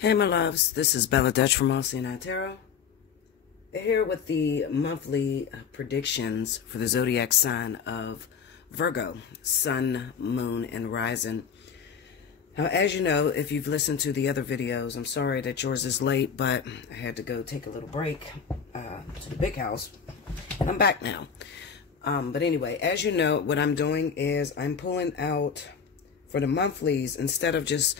Hey my loves, this is Bella Dutch from Allseeingeyetarot. Here with the monthly predictions for the zodiac sign of Virgo, Sun, Moon, and Rising. Now, as you know, if you've listened to the other videos, I'm sorry that yours is late, but I had to go take a little break to the big house, and I'm back now. But anyway, as you know, what I'm doing is I'm pulling out for the monthlies instead of just,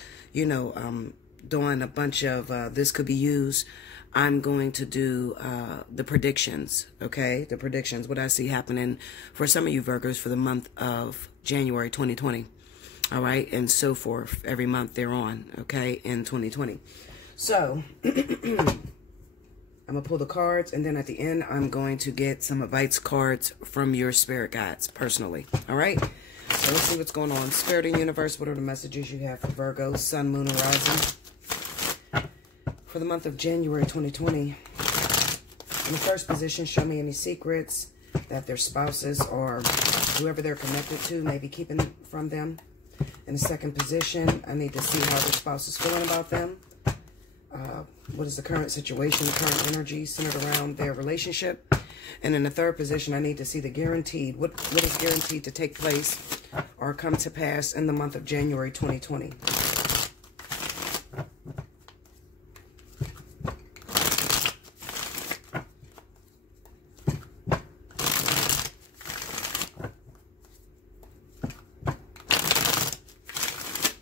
doing a bunch of this could be used. I'm going to do the predictions, okay? The predictions, what I see happening for some of you Virgos for the month of January 2020, all right? And so forth every month thereon, okay, in 2020. So, I'm going to pull the cards, and then at the end, I'm going to get some advice cards from your spirit guides personally, all right? So let's see what's going on. Spirit and universe, what are the messages you have for Virgo, Sun, Moon, and Rising for the month of January 2020. In the first position, show me any secrets that their spouses or whoever they're connected to may be keeping from them. In the second position, I need to see how their spouse is feeling about them. What is the current situation, the current energy centered around their relationship? And in the third position, I need to see the guaranteed, what is guaranteed to take place or come to pass in the month of January 2020.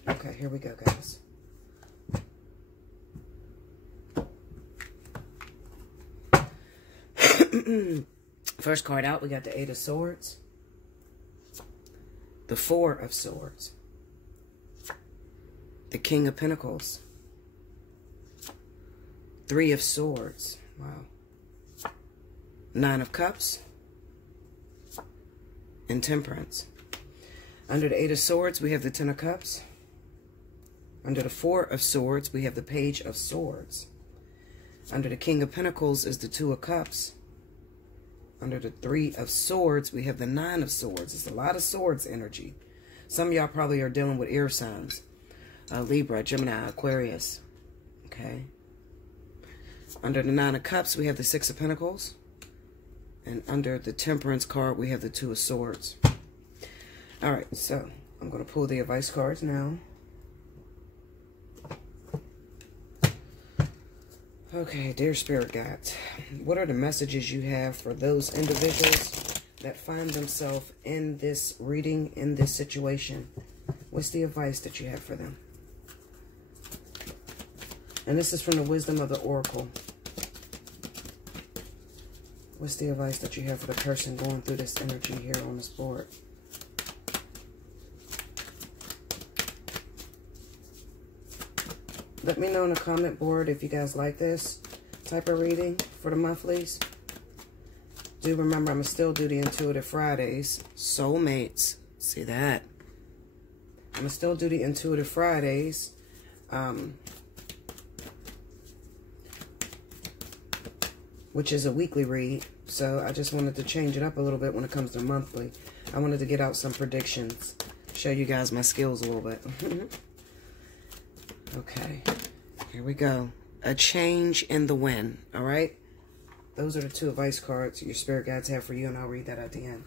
Okay, here we go, guys. First card out, we got the Eight of Swords, the Four of Swords, the King of Pentacles, Three of Swords, wow, Nine of Cups, and Temperance. Under the Eight of Swords, we have the Ten of Cups. Under the Four of Swords, we have the Page of Swords. Under the King of Pentacles is the Two of Cups. Under the Three of Swords, we have the Nine of Swords. It's a lot of swords energy. Some of y'all probably are dealing with air signs. Libra, Gemini, Aquarius. Okay. Under the Nine of Cups, we have the Six of Pentacles. And under the Temperance card, we have the Two of Swords. All right, so I'm going to pull the advice cards now. Okay, dear spirit guides, what are the messages you have for those individuals that find themselves in this reading, in this situation? What's the advice that you have for them? And this is from the wisdom of the oracle. What's the advice that you have for the person going through this energy here on this board? Let me know in the comment board if you guys like this type of reading for the monthlies. Do remember, I'm going to still do the Intuitive Fridays. Soulmates. See that? I'm going to still do the Intuitive Fridays. Which is a weekly read. So I just wanted to change it up a little bit when it comes to monthly. I wanted to get out some predictions. Show you guys my skills a little bit. Okay, here we go. A change in the wind, all right? Those are the two advice cards your spirit guides have for you, and I'll read that at the end.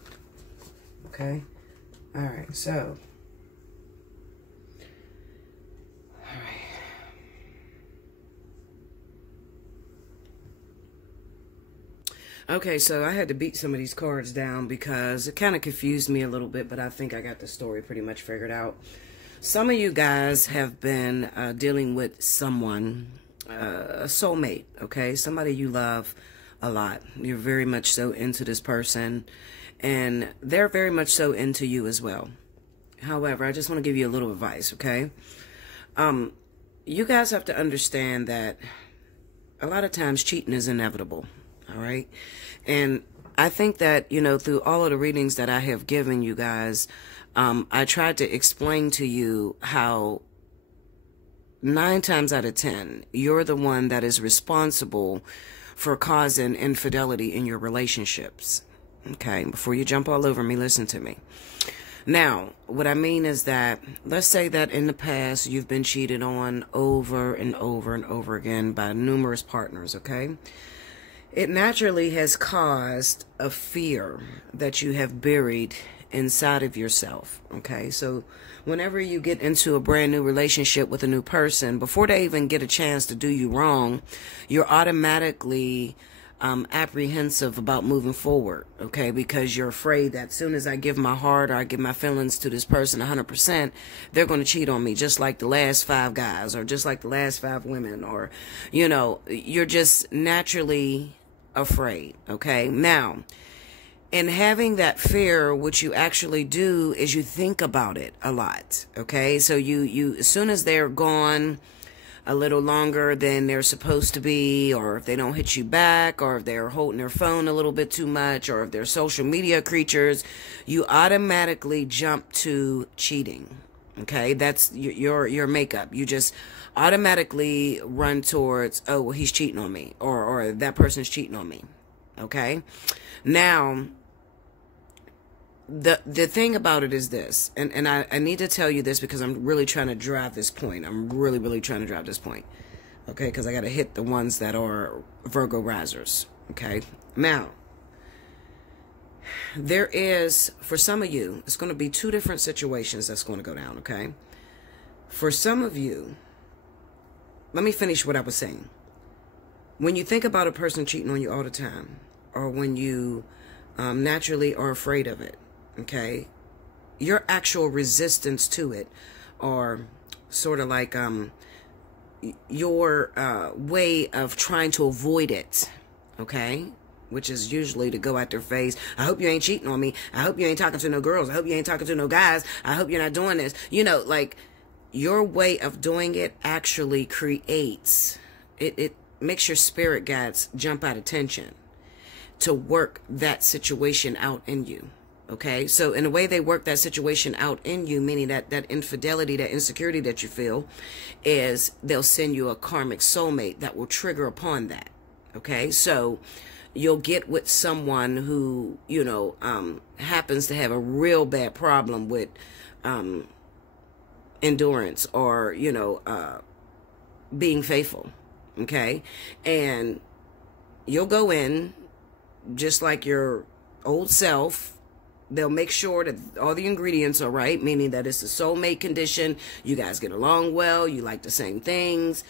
Okay? All right, so. All right. Okay, so I had to beat some of these cards down because it kind of confused me a little bit, but I think I got the story pretty much figured out. Some of you guys have been dealing with someone, a soulmate, okay? Somebody you love a lot. You're very much so into this person, and they're very much so into you as well. However, I just want to give you a little advice, okay? You guys have to understand that a lot of times cheating is inevitable, all right? And I think that, through all of the readings that I have given you guys, I tried to explain to you how 9 times out of 10, you're the one that is responsible for causing infidelity in your relationships. Okay, before you jump all over me, listen to me. Now, what I mean is that, let's say that in the past you've been cheated on over and over and over again by numerous partners, okay? It naturally has caused a fear that you have buried inside of yourself, okay? So whenever you get into a brand new relationship with a new person, before they even get a chance to do you wrong, you're automatically apprehensive about moving forward, okay? Because you're afraid that as soon as I give my heart or I give my feelings to this person 100%, they're going to cheat on me just like the last 5 guys or just like the last 5 women, or, you know, you're just naturally afraid, okay? Now, in having that fear, what you actually do is you think about it a lot, okay? So you as soon as they're gone a little longer than they're supposed to be, or if they don't hit you back, or if they're holding their phone a little bit too much, or if they're social media creatures, you automatically jump to cheating, okay? That's your makeup. You just automatically run towards, oh, well, he's cheating on me, or that person's cheating on me, okay? Now, the thing about it is this, and I need to tell you this because I'm really trying to drive this point. I'm really trying to drive this point, okay? Because I got to hit the ones that are Virgo risers, okay? Now, there is, for some of you, it's going to be 2 different situations that's going to go down, okay? For some of you, let me finish what I was saying. When you think about a person cheating on you all the time, or when you naturally are afraid of it, okay, your actual resistance to it, or sort of like your way of trying to avoid it, okay, which is usually to go at their face. I hope you ain't cheating on me. I hope you ain't talking to no girls. I hope you ain't talking to no guys. I hope you're not doing this. You know, like, your way of doing it actually creates, it makes your spirit guides jump out of tension to work that situation out in you, okay? So in a way they work that situation out in you, meaning that infidelity, that insecurity that you feel, is they'll send you a karmic soulmate that will trigger upon that, okay? So you'll get with someone who, you know, happens to have a real bad problem with endurance, or, you know, being faithful, okay? And you'll go in just like your old self. They'll make sure that all the ingredients are right, meaning that it's a soulmate condition. You guys get along well. You like the same things.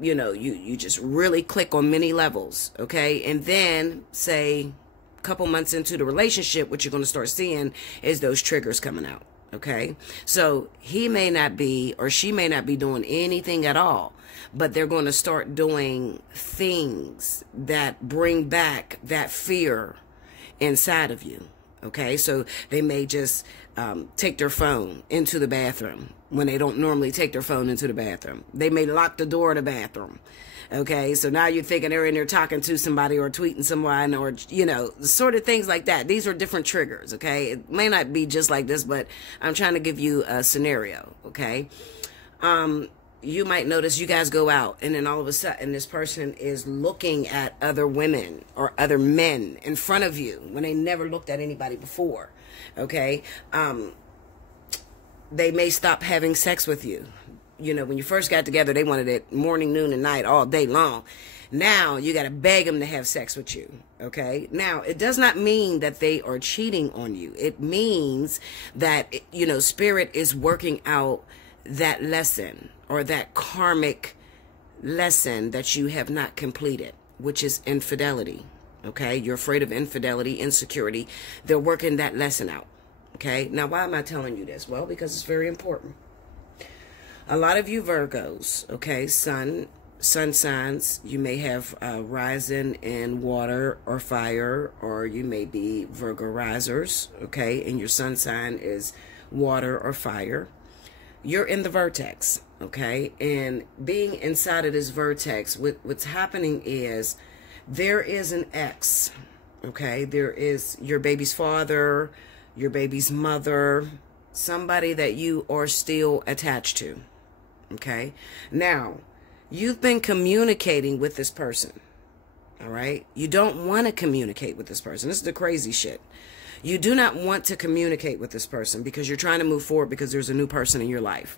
You know, you just really click on many levels, okay? And then, say, a couple months into the relationship, what you're going to start seeing is those triggers coming out, okay? So he may not be, or she may not be doing anything at all, but they're going to start doing things that bring back that fear inside of you, okay? So they may just take their phone into the bathroom when they don't normally take their phone into the bathroom. They may lock the door of the bathroom, okay? So now you're thinking they're in there talking to somebody or tweeting someone, or, you know, sort of things like that. These are different triggers, okay? It may not be just like this, but I'm trying to give you a scenario, okay? You might notice you guys go out, and then all of a sudden this person is looking at other women or other men in front of you when they never looked at anybody before, okay? They may stop having sex with you. You know, when you first got together, they wanted it morning, noon, and night all day long. Now you got to beg them to have sex with you, okay? Now, it does not mean that they are cheating on you. It means that, you know, spirit is working out that lesson, or that karmic lesson that you have not completed, which is infidelity, okay? You're afraid of infidelity, insecurity. They're working that lesson out, okay? Now, why am I telling you this? Well, because it's very important. A lot of you Virgos, okay, sun signs, you may have rising in water or fire, or you may be Virgo risers, okay, and your sun sign is water or fire. You're in the vertex, okay? And being inside of this vertex, what's happening is there is an ex, okay? There is your baby's father, your baby's mother, somebody that you are still attached to, okay? Now, you've been communicating with this person, All right? You don't want to communicate with this person. This is the crazy shit. You do not want to communicate with this person because you're trying to move forward because there's a new person in your life.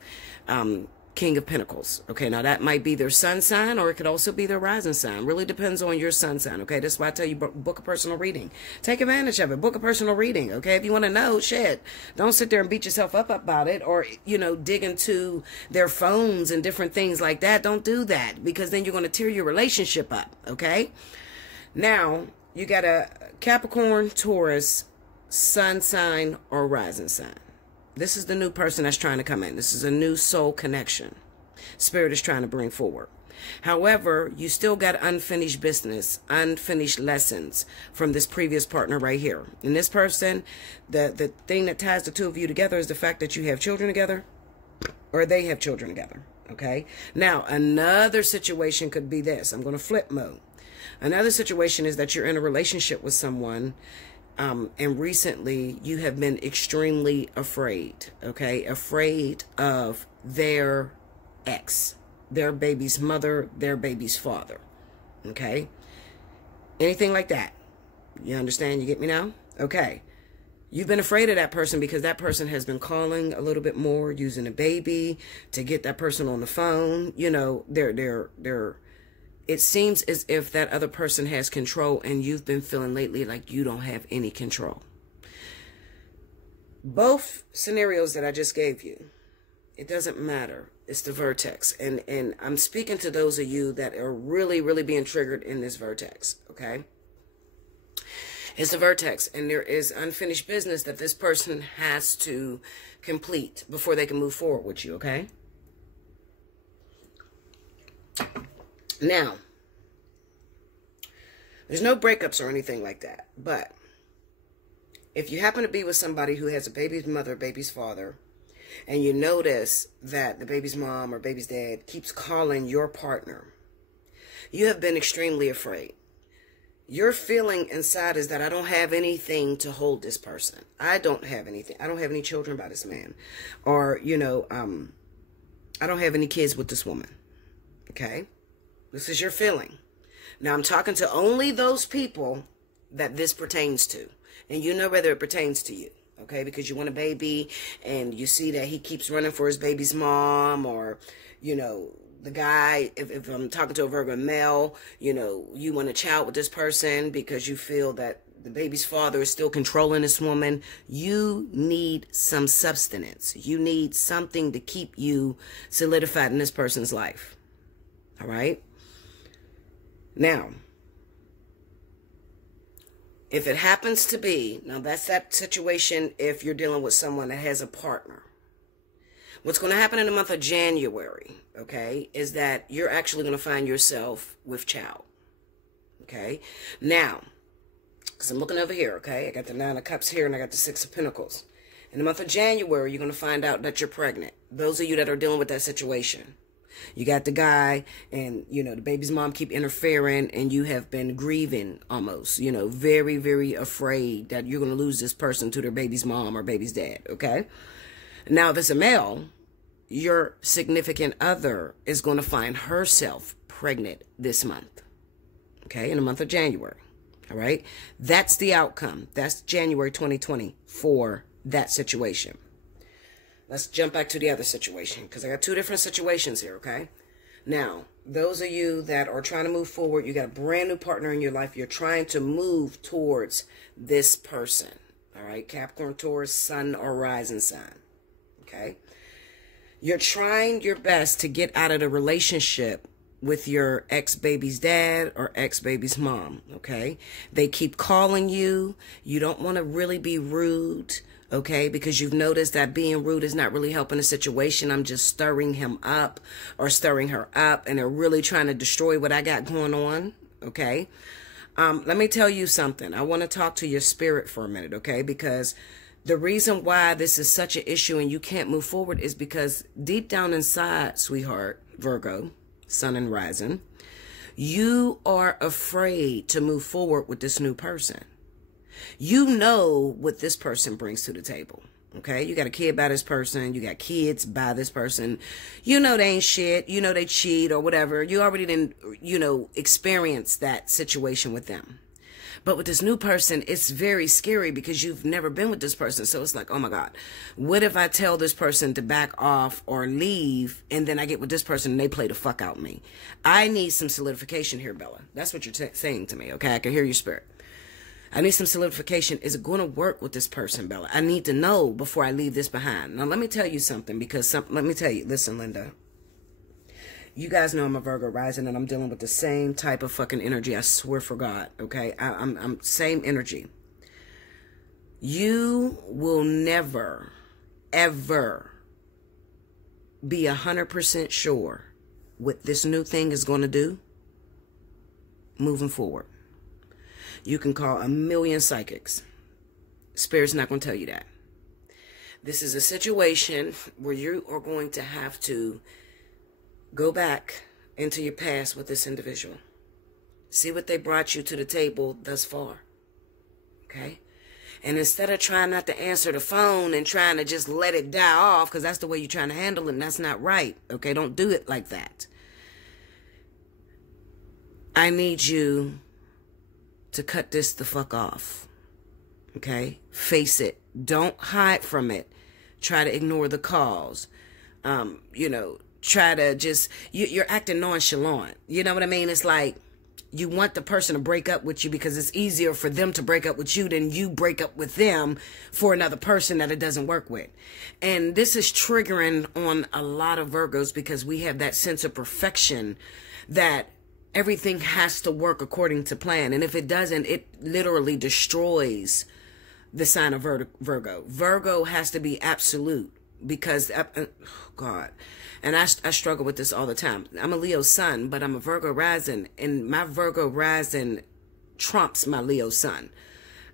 King of Pentacles. Okay, now that might be their sun sign, or it could also be their rising sign. Really depends on your sun sign. Okay, that's why I tell you book a personal reading. Take advantage of it. Book a personal reading. Okay, if you want to know, shit, don't sit there and beat yourself up about it, or dig into their phones and different things like that. Don't do that, because then you're going to tear your relationship up. Okay, now you got a Capricorn, Taurus, sun sign, or rising sign. This is the new person that's trying to come in. This is a new soul connection. Spirit is trying to bring forward. However, you still got unfinished business, unfinished lessons from this previous partner right here. And this person, the thing that ties the two of you together is the fact that you have children together, or they have children together. Okay? Now, another situation could be this. I'm going to flip mode. Another situation is that you're in a relationship with someone, and recently you have been extremely afraid, okay? Afraid of their ex, their baby's mother, their baby's father, okay? Anything like that. You understand? You get me now? Okay. You've been afraid of that person because that person has been calling a little bit more, using a baby to get that person on the phone. It seems as if that other person has control, and you've been feeling lately like you don't have any control. Both scenarios that I just gave you, it doesn't matter. It's the vertex. And I'm speaking to those of you that are really, really being triggered in this vertex, okay? It's the vertex, and there is unfinished business that this person has to complete before they can move forward with you, okay? Now, there's no breakups or anything like that, but if you happen to be with somebody who has a baby's mother, baby's father, and you notice that the baby's mom or baby's dad keeps calling your partner, you have been extremely afraid. Your feeling inside is that I don't have anything to hold this person. I don't have anything. I don't have any children by this man. Or, I don't have any kids with this woman. Okay? This is your feeling. Now, I'm talking to only those people that this pertains to. And you know whether it pertains to you. Okay? Because you want a baby and you see that he keeps running for his baby's mom, or, the guy, if I'm talking to a Virgo male, you want a child with this person because you feel that the baby's father is still controlling this woman. You need some substance. You need something to keep you solidified in this person's life. All right? Now, if it happens to be, now that's that situation if you're dealing with someone that has a partner. What's going to happen in the month of January, okay, is that you're actually going to find yourself with child. Okay? Now, because I'm looking over here, okay? I got the 9 of Cups here and I got the 6 of Pentacles. In the month of January, you're going to find out that you're pregnant. Those of you that are dealing with that situation. You got the guy and, the baby's mom keep interfering, and you have been grieving almost, very, very afraid that you're going to lose this person to their baby's mom or baby's dad, okay? Now, if it's a male, your significant other is going to find herself pregnant this month, okay, in the month of January, all right? That's the outcome. That's January 2020 for that situation. Let's jump back to the other situation, because I got 2 different situations here, okay? Now, those of you that are trying to move forward, you got a brand new partner in your life. You're trying to move towards this person, all right? Capricorn, Taurus, sun or rising sign, okay? You're trying your best to get out of the relationship with your ex-baby's dad or ex-baby's mom, okay? They keep calling you. You don't want to really be rude, okay? Because you've noticed that being rude is not really helping the situation. I'm just stirring him up or stirring her up, and they're really trying to destroy what I got going on, okay? Let me tell you something. I want to talk to your spirit for a minute, okay? Because the reason why this is such an issue and you can't move forward is because deep down inside, sweetheart, Virgo, sun and rising, you are afraid to move forward with this new person. You know what this person brings to the table, Okay, you got a kid by this person, you got kids by this person, you know they ain't shit, you know they cheat or whatever, you already didn't, experience that situation with them. But with this new person, it's very scary because you've never been with this person. So it's like, oh my God, what if I tell this person to back off or leave and then I get with this person and they play the fuck out me? I need some solidification here, Bella. That's what you're saying to me, okay? I can hear your spirit. I need some solidification. Is it going to work with this person, Bella? I need to know before I leave this behind. Now, let me tell you something listen, Linda. You guys know I'm a Virgo rising and I'm dealing with the same type of fucking energy. I swear for God, okay? I'm same energy. You will never, ever be 100% sure what this new thing is going to do moving forward. You can call a million psychics. Spirit's not going to tell you that. This is a situation where you are going to have to go back into your past with this individual. See what they brought you to the table thus far. Okay? And instead of trying not to answer the phone and trying to just let it die off, because that's the way you're trying to handle it, and that's not right. Okay? Don't do it like that. I need you to cut this the fuck off. Okay? Face it. Don't hide from it. Try to ignore the calls. Try to just, you're acting nonchalant. You know what I mean? It's like you want the person to break up with you because it's easier for them to break up with you than you break up with them for another person that it doesn't work with. And this is triggering on a lot of Virgos because we have that sense of perfection that everything has to work according to plan. And if it doesn't, it literally destroys the sign of Virgo. Virgo has to be absolute because, God, and I struggle with this all the time. I'm a Leo sun, but I'm a Virgo rising, and my Virgo rising trumps my Leo sun.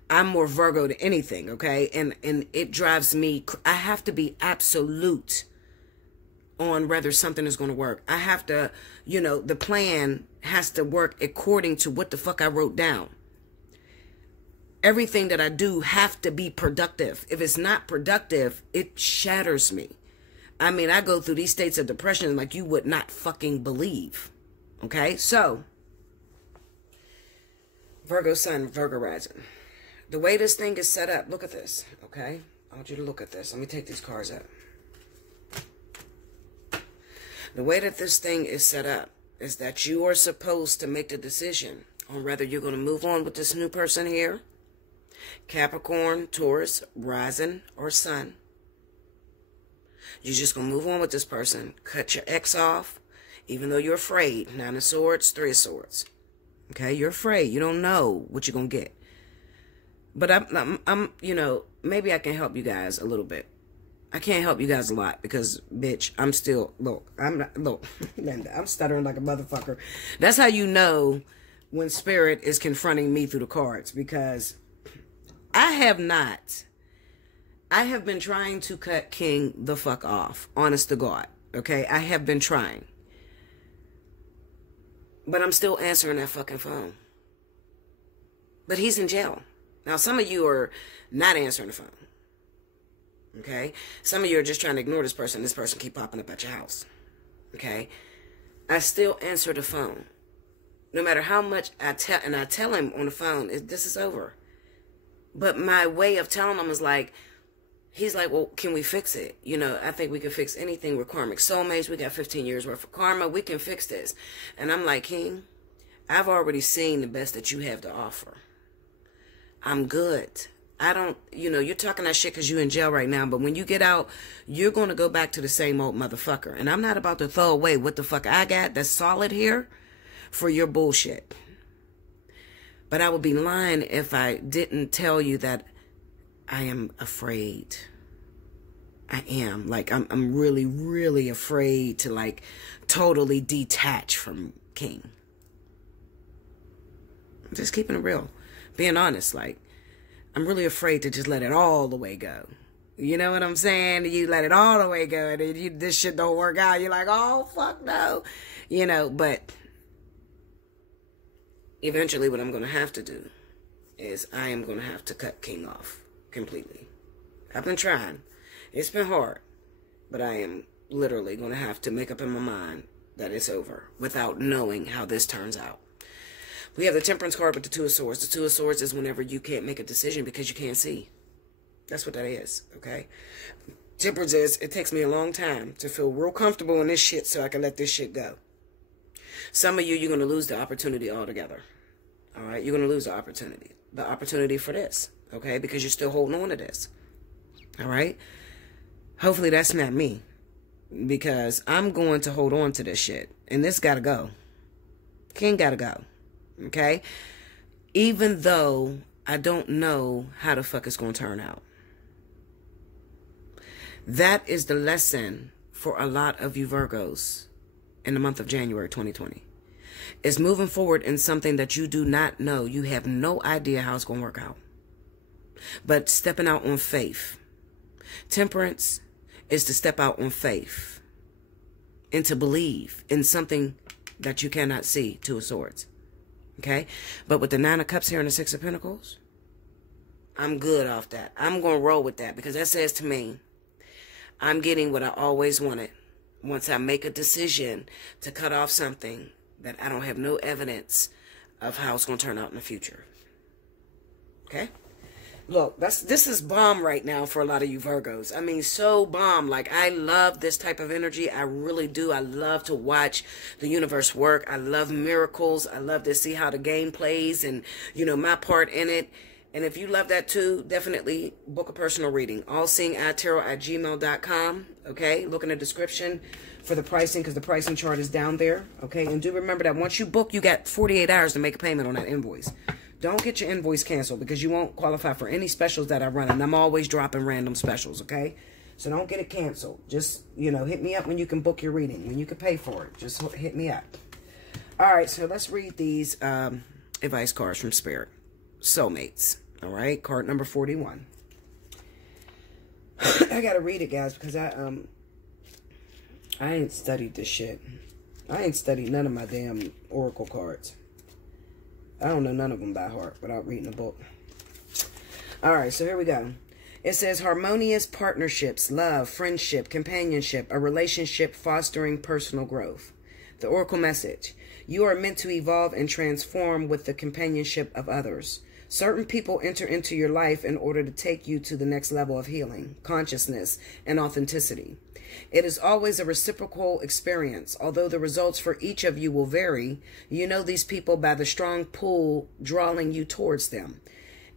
I'm more Virgo than anything, okay? And it drives me, I have to be absolute on whether something is going to work. I have to, the plan has to work according to what the fuck I wrote down. Everything that I do have to be productive. If it's not productive, it shatters me. I mean, I go through these states of depression like you would not fucking believe. Okay? So, Virgo sun, Virgo rising. The way this thing is set up, look at this. Okay? I want you to look at this. Let me take these cards up. The way that this thing is set up is that you are supposed to make the decision on whether you're going to move on with this new person here. Capricorn, Taurus, rising, or sun. You're just going to move on with this person. Cut your ex off, even though you're afraid. 9 of Swords, 3 of Swords. Okay, you're afraid. You don't know what you're going to get. But I'm, maybe I can help you guys a little bit. I can't help you guys a lot because, bitch, I'm still, Linda, I'm stuttering like a motherfucker. That's how you know when Spirit is confronting me through the cards, because I have been trying to cut King the fuck off, honest to God, okay? I have been trying. But I'm still answering that fucking phone. But he's in jail. Now, some of you are not answering the phone. Okay? Some of you are just trying to ignore this person. This person keep popping up at your house. Okay? I still answer the phone. No matter how much I tell him on the phone, this is over. But my way of telling him is like, he's like, well, can we fix it? I think we can fix anything with karmic soulmates. We got 15 years worth of karma. We can fix this. And I'm like, King, I've already seen the best that you have to offer. I'm good. I don't, you're talking that shit because you're in jail right now. But when you get out, you're going to go back to the same old motherfucker. And I'm not about to throw away what the fuck I got that's solid here for your bullshit. But I would be lying if I didn't tell you that I am afraid. I am. Like, I'm really, really afraid to, like, totally detach from King. I'm just keeping it real. Being honest, like, I'm really afraid to just let it all the way go. You know what I'm saying? You let it all the way go, and this shit don't work out. You're like, oh, fuck no. But eventually what I'm going to have to do is I am going to have to cut King off completely. I've been trying. It's been hard, but I am literally going to have to make up in my mind that it's over without knowing how this turns out. We have the Temperance card with the Two of Swords. The Two of Swords is whenever you can't make a decision because you can't see. That's what that is, okay? Temperance is, it takes me a long time to feel real comfortable in this shit so I can let this shit go. Some of you, you're going to lose the opportunity altogether. All right? You're going to lose the opportunity for this, okay? Because you're still holding on to this. All right? Hopefully that's not me, because I'm going to hold on to this shit, and this got to go. King got to go, okay? Even though I don't know how the fuck it's going to turn out. That is the lesson for a lot of you Virgos in the month of January 2020. Is moving forward in something that you do not know. You have no idea how it's going to work out. But stepping out on faith. Temperance is to step out on faith and to believe in something that you cannot see, Two of Swords. Okay? But with the Nine of Cups here and the Six of Pentacles, I'm good off that. I'm going to roll with that because that says to me, I'm getting what I always wanted. Once I make a decision to cut off something that I don't have no evidence of how it's going to turn out in the future. Okay? Look, this is bomb right now for a lot of you Virgos. I mean, so bomb. Like, I love this type of energy. I really do. I love to watch the universe work. I love miracles. I love to see how the game plays and, you know, my part in it. And if you love that too, definitely book a personal reading. Allseeingeyetarot@gmail.com. Okay? Look in the description for the pricing because the pricing chart is down there. Okay? And do remember that once you book, you got 48 hours to make a payment on that invoice. Don't get your invoice canceled because you won't qualify for any specials that I run. And I'm always dropping random specials, okay? So don't get it canceled. Just, you know, hit me up when you can book your reading. When you can pay for it. Just hit me up. All right, so let's read these advice cards from Spirit. Soulmates. All right, card number 41. I got to read it, guys, because I ain't studied this shit. I ain't studied none of my damn oracle cards. I don't know none of them by heart without reading the book. All right, so here we go. It says harmonious partnerships, love, friendship, companionship, a relationship fostering personal growth. The oracle message. You are meant to evolve and transform with the companionship of others. Certain people enter into your life in order to take you to the next level of healing, consciousness, and authenticity. It is always a reciprocal experience. Although the results for each of you will vary, you know these people by the strong pull drawing you towards them,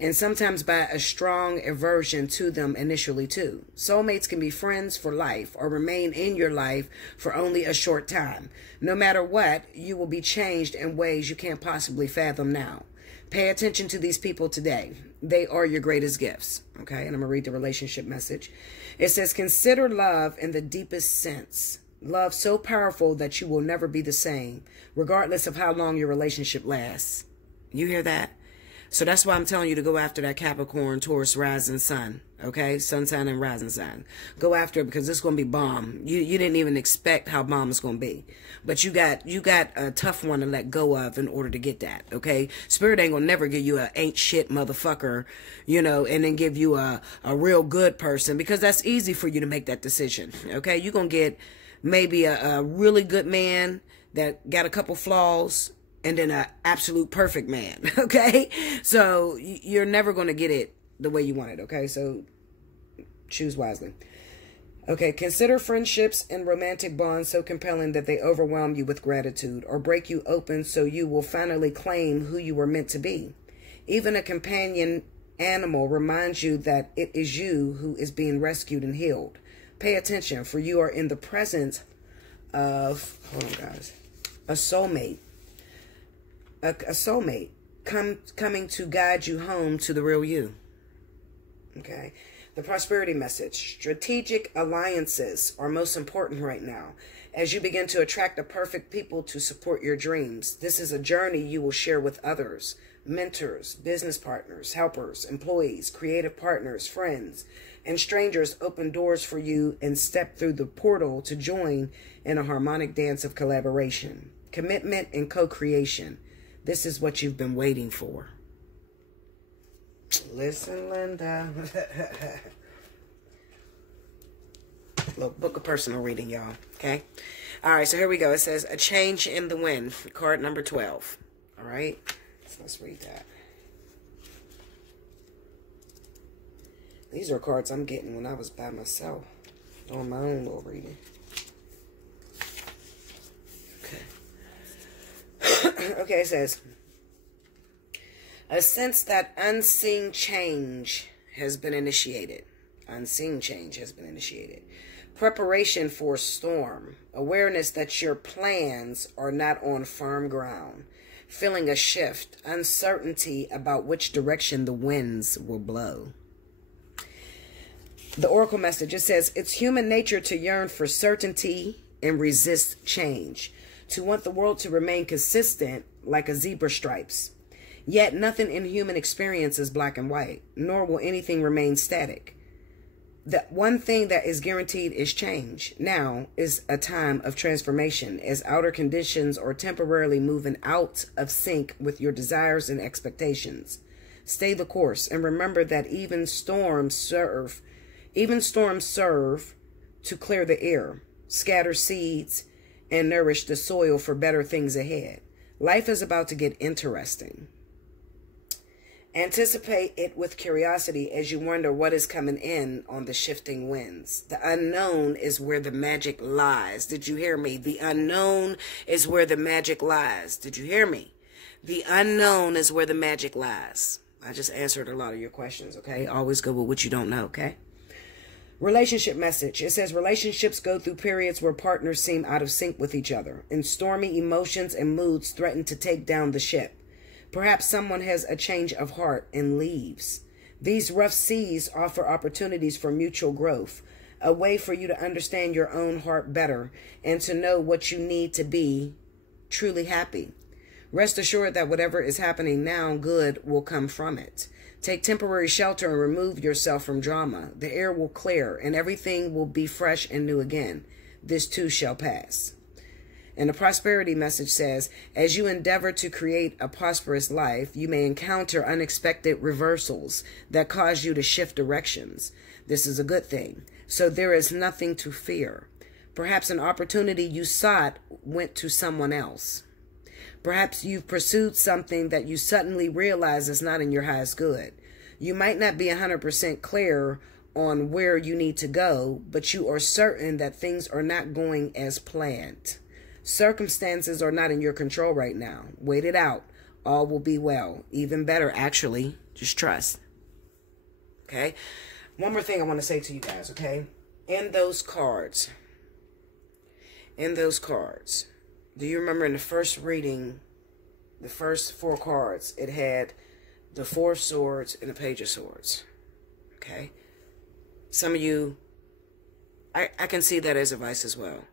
and sometimes by a strong aversion to them initially too. Soulmates can be friends for life or remain in your life for only a short time. No matter what, you will be changed in ways you can't possibly fathom now. Pay attention to these people today. They are your greatest gifts. Okay, and I'm going to read the relationship message. It says, consider love in the deepest sense. Love so powerful that you will never be the same, regardless of how long your relationship lasts. You hear that? So that's why I'm telling you to go after that Capricorn, Taurus, rising sun. Okay? Sun sign and rising sign. Go after it because it's going to be bomb. You didn't even expect how bomb it's going to be. But you got a tough one to let go of in order to get that. Okay? Spirit ain't going to never give you a ain't shit motherfucker, you know, and then give you a real good person because that's easy for you to make that decision. Okay? You're going to get maybe a really good man that got a couple flaws and then an absolute perfect man, okay? So you're never going to get it the way you want it, okay? So choose wisely. Okay, consider friendships and romantic bonds so compelling that they overwhelm you with gratitude or break you open so you will finally claim who you were meant to be. Even a companion animal reminds you that it is you who is being rescued and healed. Pay attention, for you are in the presence of, hold on guys, a soulmate. A soulmate coming to guide you home to the real you. Okay. The prosperity message. Strategic alliances are most important right now as you begin to attract the perfect people to support your dreams. This is a journey you will share with others, mentors, business partners, helpers, employees, creative partners, friends, and strangers. Open doors for you and step through the portal to join in a harmonic dance of collaboration, commitment, and co-creation. This is what you've been waiting for. Listen, Linda. Look, book a personal reading, y'all. Okay? All right, so here we go. It says, a change in the wind. Card number 12. All right? So let's read that. These are cards I'm getting when I was by myself. Doing my own little reading. Okay. Okay, it says, a sense that unseen change has been initiated. Unseen change has been initiated. Preparation for a storm. Awareness that your plans are not on firm ground. Feeling a shift. Uncertainty about which direction the winds will blow. The oracle message, it says, it's human nature to yearn for certainty and resist change. To want the world to remain consistent like a zebra stripes. Yet nothing in human experience is black and white, nor will anything remain static. The one thing that is guaranteed is change. Now is a time of transformation as outer conditions are temporarily moving out of sync with your desires and expectations. Stay the course and remember that even storms serve to clear the air, scatter seeds, and nourish the soil for better things ahead. Life is about to get interesting. Anticipate it with curiosity as you wonder what is coming in on the shifting winds. The unknown is where the magic lies. Did you hear me? The unknown is where the magic lies. Did you hear me? The unknown is where the magic lies. I just answered a lot of your questions, okay? Always go with what you don't know, okay? Relationship message. It says relationships go through periods where partners seem out of sync with each other, and stormy emotions and moods threaten to take down the ship. Perhaps someone has a change of heart and leaves. These rough seas offer opportunities for mutual growth, a way for you to understand your own heart better and to know what you need to be truly happy. Rest assured that whatever is happening now, good will come from it. Take temporary shelter and remove yourself from drama. The air will clear and everything will be fresh and new again. This too shall pass. And the prosperity message says, as you endeavor to create a prosperous life, you may encounter unexpected reversals that cause you to shift directions. This is a good thing. So there is nothing to fear. Perhaps an opportunity you sought went to someone else. Perhaps you've pursued something that you suddenly realize is not in your highest good. You might not be 100% clear on where you need to go, but you are certain that things are not going as planned. Circumstances are not in your control right now. Wait it out. All will be well. Even better, actually. Just trust. Okay? One more thing I want to say to you guys, okay? In those cards, do you remember in the first reading, the first 4 cards, it had the 4 of Swords and the Page of Swords? Okay? Some of you, I can see that as advice as well.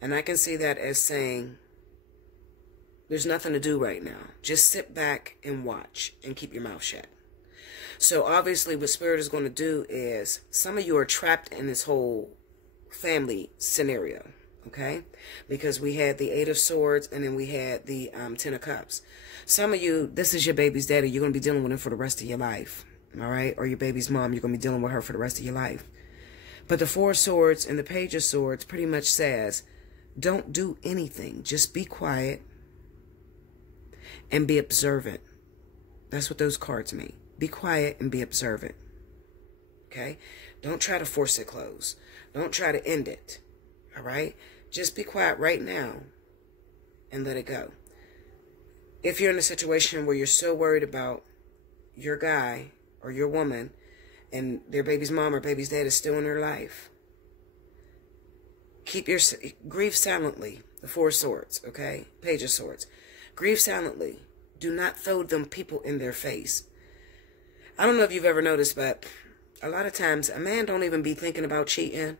And I can see that as saying, there's nothing to do right now. Just sit back and watch and keep your mouth shut. So obviously what Spirit is going to do is, some of you are trapped in this whole family scenario. Okay? Because we had the 8 of Swords and then we had the 10 of Cups. Some of you, this is your baby's daddy. You're going to be dealing with him for the rest of your life. All right? Or your baby's mom, you're going to be dealing with her for the rest of your life. But the 4 of Swords and the Page of Swords pretty much says, don't do anything. Just be quiet and be observant. That's what those cards mean. Be quiet and be observant. Okay? Don't try to force it close. Don't try to end it. All right? Just be quiet right now and let it go. If you're in a situation where you're so worried about your guy or your woman and their baby's mom or baby's dad is still in their life, grieve silently. The 4 of Swords, okay? Page of Swords. Grieve silently. Do not throw them people in their face. I don't know if you've ever noticed, but a lot of times a man don't even be thinking about cheating.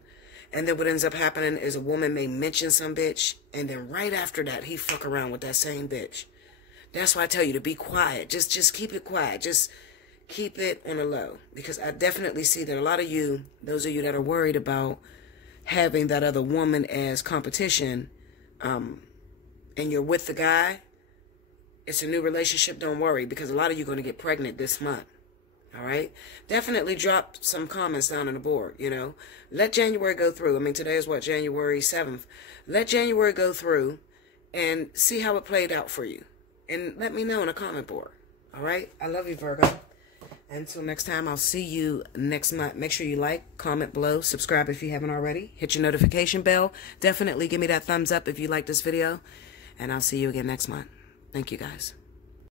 And then what ends up happening is a woman may mention some bitch, and then right after that, he fuck around with that same bitch. That's why I tell you to be quiet. Just keep it quiet. Just keep it on the low. Because I definitely see that a lot of you, those of you that are worried about having that other woman as competition, and you're with the guy, it's a new relationship, don't worry, because a lot of you are going to get pregnant this month. All right. Definitely drop some comments down on the board, you know. Let January go through. I mean, today is what, January 7th. Let January go through and see how it played out for you. And let me know on the comment board. All right. I love you, Virgo. Until next time, I'll see you next month. Make sure you like, comment below, subscribe if you haven't already. Hit your notification bell. Definitely give me that thumbs up if you like this video. And I'll see you again next month. Thank you, guys.